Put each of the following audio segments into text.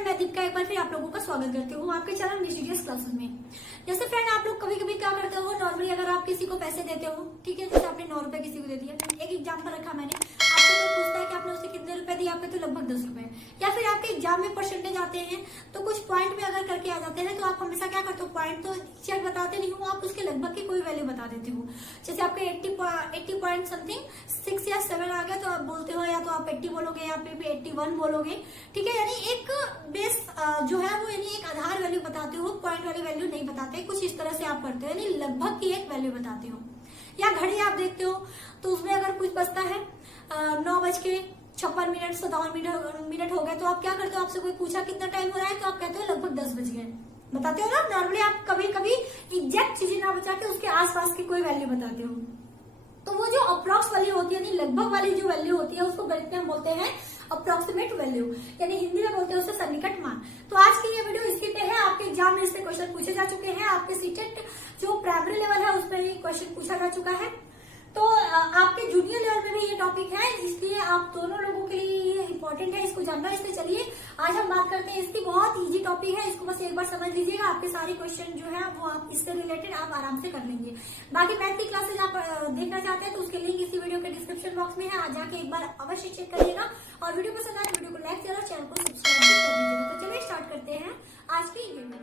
Friend, मैं दीपिका एक बार फिर आप लोगों का स्वागत करती हूँ आपके चैनल मिस्टीरियस क्लासेस में। जैसे फ्रेंड, आप लोग कभी कभी क्या करते हो, नॉर्मली अगर आप किसी को पैसे देते हो, ठीक है, जैसे आपने 9 रुपए किसी को दे दिया, एक एग्जाम्पल रखा मैंने, आपको कोई पूछता है कि आपने उसे कितने रुपए दिए, आपके तो लगभग 10 रुपए, या फिर आपके एग्जाम में परसेंटेज आते हैं तो कुछ पॉइंट में अगर करके आ जाते हैं तो आप हमेशा क्या करते हो, पॉइंट तो चेक बताते नहीं हो, आप उसके लगभग की कोई वैल्यू बता देते हो। जैसे आपके 80 पॉइंट समथिंग 6 या 7 आ गया तो आप बोलते हो या तो आप 80 बोलोगे या फिर 81 बोलोगे, ठीक है। यानी एक बेस जो है वो यानी एक आधार वैल्यू बताते हो, पॉइंट वाली वैल्यू नहीं बताते, कुछ इस तरह से आप करते हो, यानी लगभग की एक वैल्यू बताते हो। या घड़ी आप देखते हो तो उसमें अगर कुछ बचता है 9:56 57 मिनट हो गए तो आप क्या करते हो, आपसे कोई पूछा कितना टाइम हो रहा है तो आप कहते हो लगभग 10 बज गए, बताते हो ना। नॉर्मली आप कभी कभी एग्जैक्ट चीजें ना बचा के उसके आसपास की कोई वैल्यू बताते हो। तो वो जो अप्रॉक्स वैल्यू होती है, यानी लगभग वाली जो वैल्यू होती है, उसको गणित में हम बोलते हैं अप्रोक्सीमेट वैल्यू, यानी हिंदी में बोलते हैं उसे सन्निकट मान। तो आज की ये वीडियो इसी पे है। आपके एग्जाम में इससे क्वेश्चन पूछे जा चुके हैं, आपके सीटेट जो प्राइमरी लेवल है उसमें ये क्वेश्चन पूछा जा चुका है, तो आपके जूनियर लेवल में भी ये टॉपिक है, इसलिए आप दोनों लोगों के लिए ये इंपॉर्टेंट है इसको जानना। इसलिए चलिए आज हम बात करते हैं इसकी। बहुत इजी टॉपिक है, इसको बस एक बार समझ लीजिएगा, आपके सारे क्वेश्चन जो है वो आप इससे रिलेटेड आप आराम से कर लेंगे। बाकी मैथ की क्लासेज आप देखना चाहते हैं तो उसके लिंक इसी वीडियो के डिस्क्रिप्शन बॉक्स में है, आज जाके एक बार अवश्य चेक करिएगा। और वीडियो पसंद आए वीडियो को लाइक करो, चैनल को सब्सक्राइब कर दीजिएगा। तो चलिए स्टार्ट करते हैं आज की ये वीडियो।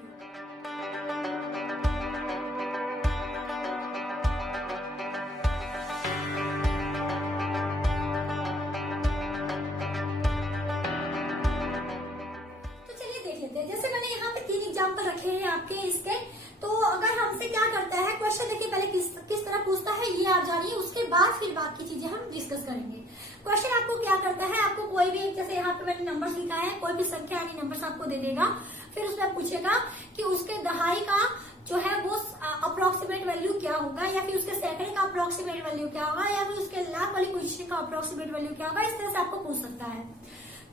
जैसे मैंने यहाँ पे 3 एग्जाम्पल रखे हैं आपके इसके, तो अगर हमसे क्या करता है क्वेश्चन, देखिए पहले किस तरह पूछता है ये आप जानिए, उसके बाद फिर बाकी चीजें हम डिस्कस करेंगे। क्वेश्चन आपको क्या करता है, आपको कोई भी, जैसे यहाँ पे मैंने नंबर्स लिखा है, कोई भी संख्या यानी नंबर्स आपको दे देगा, फिर उसमें पूछेगा कि उसके दहाई का जो है वो अप्रोक्सीमेट वैल्यू क्या होगा, या फिर उसके सैकड़े का अप्रोक्सीमेट वैल्यू क्या होगा, या फिर उसके लाख वाली पोजीशन का अप्रोक्सीमेट वैल्यू क्या होगा, इस तरह से आपको पूछ सकता है।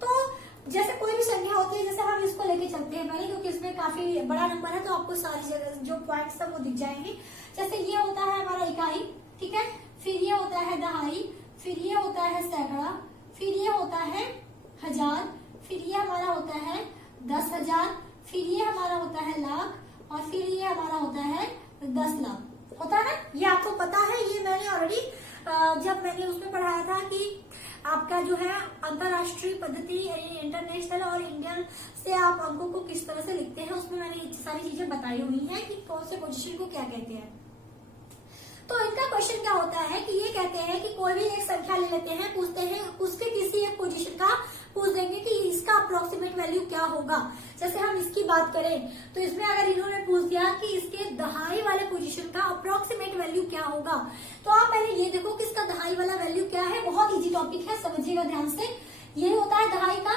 तो जैसे कोई भी संख्या होती है, जैसे हम इसको लेके चलते हैं पहले, क्योंकि इसमें काफी बड़ा नंबर है तो आपको सारी जगह जो पॉइंट्स सब वो दिख जाएंगे। जैसे ये होता है हमारा इकाई, ठीक है, फिर ये होता है दहाई, फिर ये होता है सैकड़ा, फिर ये होता है हजार, फिर ये हमारा होता है 10,000, फिर ये हमारा होता है लाख, और फिर ये हमारा होता है 10 लाख। होता है ना, ये आपको पता है, ये मैंने ऑलरेडी जब मैंने उसमें पढ़ाया था कि आपका जो है अंतरराष्ट्रीय पद्धति इंटरनेशनल और इंडियन से आप अंकों को किस तरह से लिखते हैं, उसमें मैंने सारी चीजें बताई हुई हैं कि कौन से पोजीशन को क्या कहते हैं। तो इनका क्वेश्चन क्या होता है कि ये कहते हैं कि कोई भी एक संख्या ले लेते हैं, पूछते हैं उसके किसी एक पोजीशन का पूछ देंगे कि इसका अप्रोक्सीमेट वैल्यू क्या होगा। जैसे हम इसकी बात करें तो इसमें अगर इन्होंने पूछ दिया कि इसके दहाई वाले पोजीशन का अप्रोक्सीमेट वैल्यू क्या होगा, तो आप पहले ये देखो कि इसका दहाई वाला वैल्यू क्या है। बहुत इजी टॉपिक है, समझिएगा ध्यान से। ये होता है दहाई का,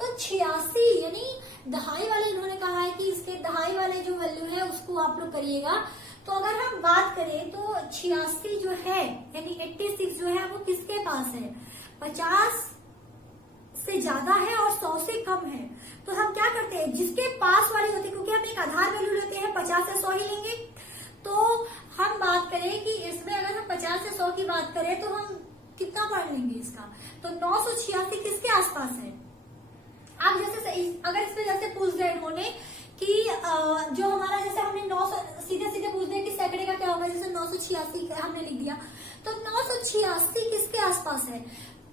तो 86, यानी दहाई वाले इन्होंने कहा है कि इसके दहाई वाले जो वैल्यू है उसको आप लोग करिएगा। तो अगर हम बात करें तो 86 जो है यानी 86 जो है वो किसके पास है, 50 से ज्यादा है और 100 से कम है। तो हम क्या करते हैं, जिसके पास वाली होती है, क्योंकि हम एक आधार वैल्यू लेते हैं 50 से 100 ही लेंगे, तो हम बात करें कि इसमें अगर हम 50 से 100 की बात करें तो हम कितना पढ़ लेंगे इसका, तो 986 किसके आसपास है। आप जैसे अगर इसमें जैसे पूछ गए उन्होंने कि जो हमारा, जैसे हमने 900 सीधे सीधे पूछ दिया कि सैकड़े का क्या होगा, जैसे 986 हमने लिख दिया, तो 986 किसके आसपास है,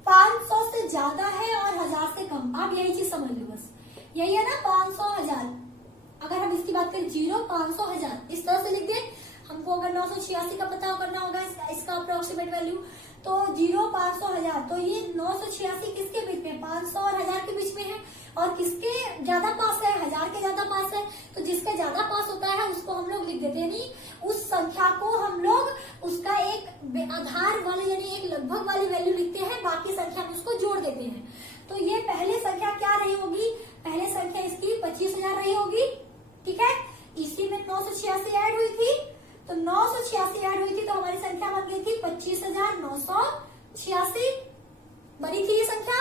500 से ज्यादा है और 1000 से कम। आप यही चीज समझ लो, बस यही है ना, 500 1000। अगर हम इसकी बात करें 0 500 1000 इस तरह से लिख दे। हमको अगर 986 का पता करना होगा इसका अप्रोक्सीमेट वैल्यू, तो 0 500 1000, तो ये 986 किसके बीच में, 500 और 1000 के बीच में है। और किसके ज्यादा पास है, 1000 के ज्यादा पास है, तो जिसके ज्यादा पास होता है उसको हम लोग लिख देते हैं, यानी उस संख्या को हम लोग उसका एक आधार वाले यानी एक लगभग वाली वैल्यू लिखते हैं, बाकी संख्या में उसको जोड़ देते हैं। तो ये पहले संख्या क्या रही होगी, पहले संख्या इसकी 25,000 रही होगी, ठीक है। इसी में 986 ऐड हुई थी, तो 986 ऐड हुई थी तो हमारी संख्या बन गई थी 25,986, बनी थी ये संख्या।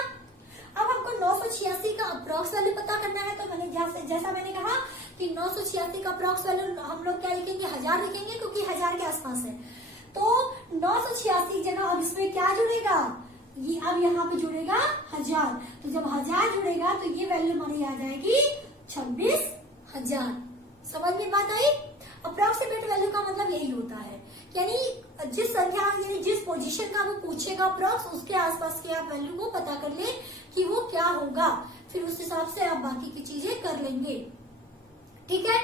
अब हमको 986 का अप्रॉक्स वैल्यू पता करना है, तो मैंने जैसा मैंने कहा कि 986 का अप्रॉक्स वैल्यू हम लोग क्या लिखेंगे, 1000 लिखेंगे, क्योंकि 1000 के आसपास है। तो 986 जगह अब इसमें क्या जुड़ेगा, ये अब यहाँ पे जुड़ेगा 1000, तो जब 1000 जुड़ेगा तो ये वैल्यू हमारी आ जाएगी 26,000। समझ में बात आई? अप्रोक्सीमेट वैल्यू का मतलब यही होता है, यानी जिस संख्या यानी जिस पोजीशन का वो पूछेगा अप्रोक्स, उसके आसपास की आप वैल्यू को पता कर ले कि वो क्या होगा, फिर उस हिसाब से आप बाकी की चीजें कर लेंगे। ठीक है,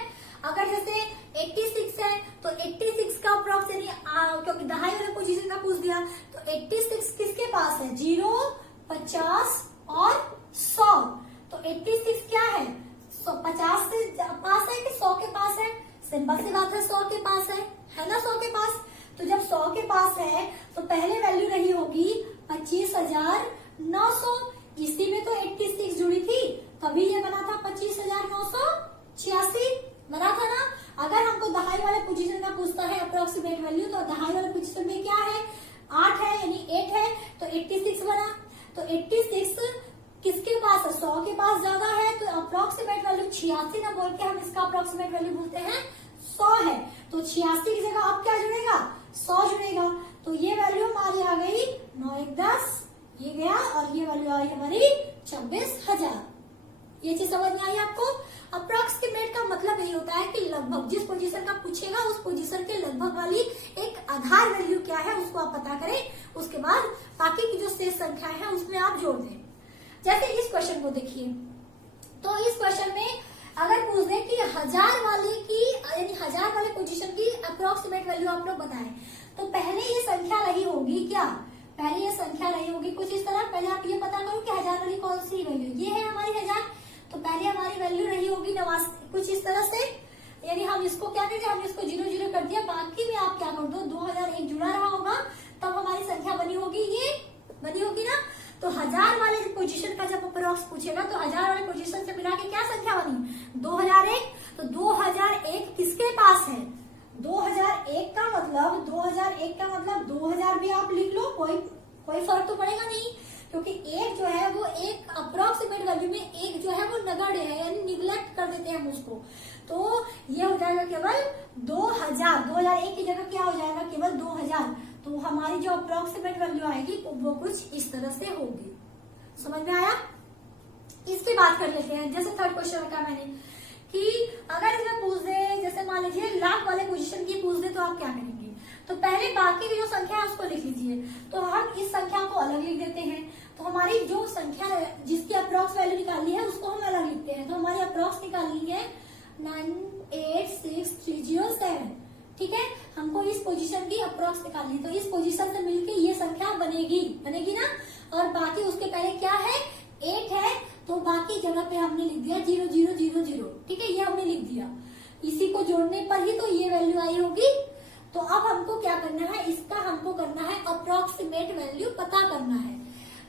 अगर जैसे 86 है तो 86 का अप्रोक्स यानी क्योंकि दहाई वाले पोजीशन का पूछ दिया, तो 86 किसके पास है? 0, 50 और 100। तो 86 क्या है? 50 से पास है कि 100 के पास है? सिंपल सी बात है, 100 के पास है ना, 100 के पास। तो जब 100 के पास है तो पहले वैल्यू रही होगी 25,900। इसी में तो 86 जुड़ी थी, तभी ये बना था 25,986 बना था ना। अगर हमको दहाई वाले पोजीशन का पूछता है अप्रोक्सीमेट वैल्यू, तो दहाई वाले पोजीशन में क्या है? 8 है यानी 8 है, तो 86 बना। तो 86 किसके पास है? 100 के पास ज्यादा है, तो अप्रोक्सीमेट वैल्यू 86 ना बोल के हम इसका अप्रोक्सीमेट वैल्यू बोलते हैं 100 है। तो 86 की जगह अब क्या जुड़ेगा? 100 जुड़ेगा। तो ये वैल्यू हमारी आ गई 9 1 10, ये गया, और ये वैल्यू आई हमारी 26,000। ये चीज समझ में आई आपको? अप्रोक्सीमेट का मतलब यही होता है कि लगभग जिस पोजीशन का पूछेगा उस पोजीशन के लगभग वाली एक आधार वैल्यू क्या है उसको आप पता करें, उसके बाद बाकी की जो शेष संख्या है उसमें आप जोड़ दें। जैसे इस क्वेश्चन को देखिए, तो इस क्वेश्चन में अगर पूछ दे कि 1000 वाले की यानी 1000 वाले पोजीशन की अप्रोक्सीमेट वैल्यू आप लोग बताएं, तो पहले ये संख्या रही होगी क्या? पहले ये संख्या रही होगी कुछ इस तरह। पहले आप ये पता करो कि 1000 वाली कौन सी वैल्यू, ये है हमारी 1000, तो पहले हमारी वैल्यू रही होगी 89 कुछ इस तरह से। यानी हम इसको क्या करेंगे, हमने इसको 0 0 कर दिया, बाकी में आप क्या कर दो 2001 जुड़ा रहा होगा, तब हमारी संख्या बनी होगी, ये बनी होगी ना। तो 1000 वाले पोजीशन का जब अप्रोक्स पूछेगा तो 1000 वाले पोजीशन से मिला के क्या संख्या बनी? 2001। तो 2001 किसके पास है? 2001 का मतलब 2000 भी आप लिख लो, कोई फर्क तो पड़ेगा नहीं, क्योंकि एक जो है वो एक अप्रोक्सीमेट वैल्यू में एक जो है वो नगण्य है, यानी निगलेक्ट कर देते हैं हम उसको। तो ये हो जाएगा केवल 2000। 2001 की जगह क्या हो जाएगा? केवल 2000। तो हमारी जो अप्रोक्सीमेट वैल्यू आएगी वो कुछ इस तरह से होगी। समझ में आया? इसकी बात कर लेते हैं। जैसे थर्ड क्वेश्चन रखा मैंने कि अगर इसमें पूछ दे, जैसे मान लीजिए लाख वाले पोजीशन की पूछ दे, तो आप क्या करेंगे? तो पहले बाकी की जो संख्या है उसको लिख लीजिए। तो हम इस संख्या को अलग लिख देते हैं। तो हमारी जो संख्या जिसकी अप्रोक्स वैल्यू निकालनी है उसको हम अलग लिखते हैं। तो हमारी अप्रोक्स निकालनी है 986307। ठीक है, हमको इस पोजीशन की अप्रोक्स निकालनी है, तो इस पोजीशन से मिलके ये संख्या बनेगी ना। और बाकी उसके पहले क्या है? 8 है, तो बाकी जगह पे हमने लिख दिया 0000। ठीक है, ये हमने लिख दिया। इसी को जोड़ने पर ही तो ये वैल्यू आई होगी। तो अब हमको क्या करना है? इसका हमको करना है अप्रोक्सीमेट वैल्यू पता करना है।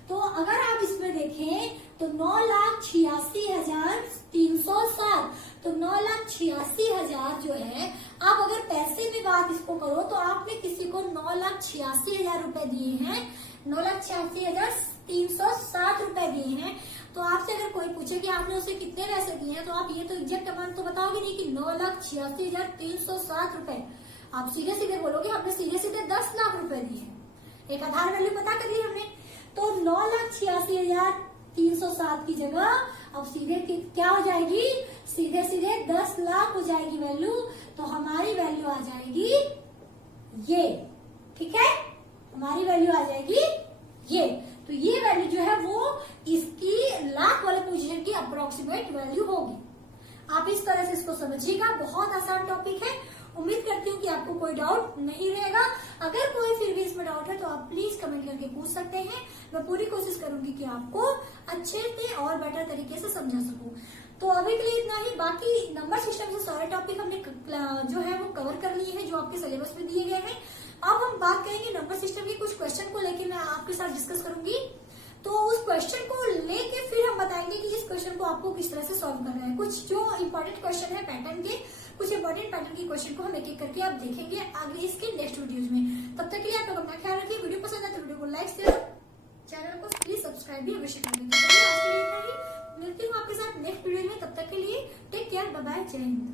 तो अगर आप इसमें देखें तो 9,86,307, तो 9,86,000 जो है, आप अगर पैसे में बात इसको करो तो आपने किसी को 9,86,000 रुपए दिए हैं, 9,86,307 रुपए दिए हैं। तो आपसे अगर कोई पूछे कि आपने उसे कितने पैसे दिए हैं, तो आप ये तो एग्जैक्ट अमाउंट तो बताओगे नहीं कि 9,86,307 रुपए। आप सीधे सीधे बोलोगे हमने सीधे सीधे 10 लाख रुपए दिए। एक आधार वैल्यू पता कर ली हमने। तो 9,86,307 की जगह अब सीधे क्या हो जाएगी? सीधे सीधे 10 लाख हो जाएगी वैल्यू। तो हमारी वैल्यू आ जाएगी ये। ठीक है, हमारी वैल्यू आ जाएगी ये। तो ये वैल्यू जो है वो इसकी लाख वाले पोजीशन की अप्रोक्सीमेट वैल्यू होगी। आप इस तरह से इसको समझिएगा, बहुत आसान टॉपिक है। उम्मीद करती हूँ कि आपको कोई डाउट नहीं रहेगा। अगर कोई फिर भी इसमें डाउट है तो आप प्लीज कमेंट करके पूछ सकते हैं। मैं पूरी कोशिश करूंगी कि आपको अच्छे से और बेटर तरीके से समझा सकूं। तो अभी के लिए इतना ही। बाकी नंबर सिस्टम से सारे टॉपिक हमने जो है वो कवर कर लिए हैं, जो आपके सिलेबस में दिए गए हैं। अब हम बात करेंगे नंबर सिस्टम के कुछ क्वेश्चन को लेकर मैं आपके साथ डिस्कस करूंगी। तो उस क्वेश्चन को लेके फिर हम बताएंगे कि इस क्वेश्चन को आपको किस तरह से सॉल्व करना है। कुछ जो इंपॉर्टेंट क्वेश्चन है पैटर्न के, कुछ इंपॉर्टेंट पैटर्न के क्वेश्चन को हम एक एक करके आप देखेंगे आगे इसके नेक्स्ट वीडियोज में। तब तक के लिए आप लोग अपना ख्याल रखिए। वीडियो पसंद है तो वीडियो को लाइक शेयर, चैनल को प्लीज सब्सक्राइब भी अवश्य कर दें। आज के लिए इतना ही। मिलती हूँ आपके साथ नेक्स्ट वीडियो में। तब तक के लिए टेक केयर, बाय बाय, जय हिंद।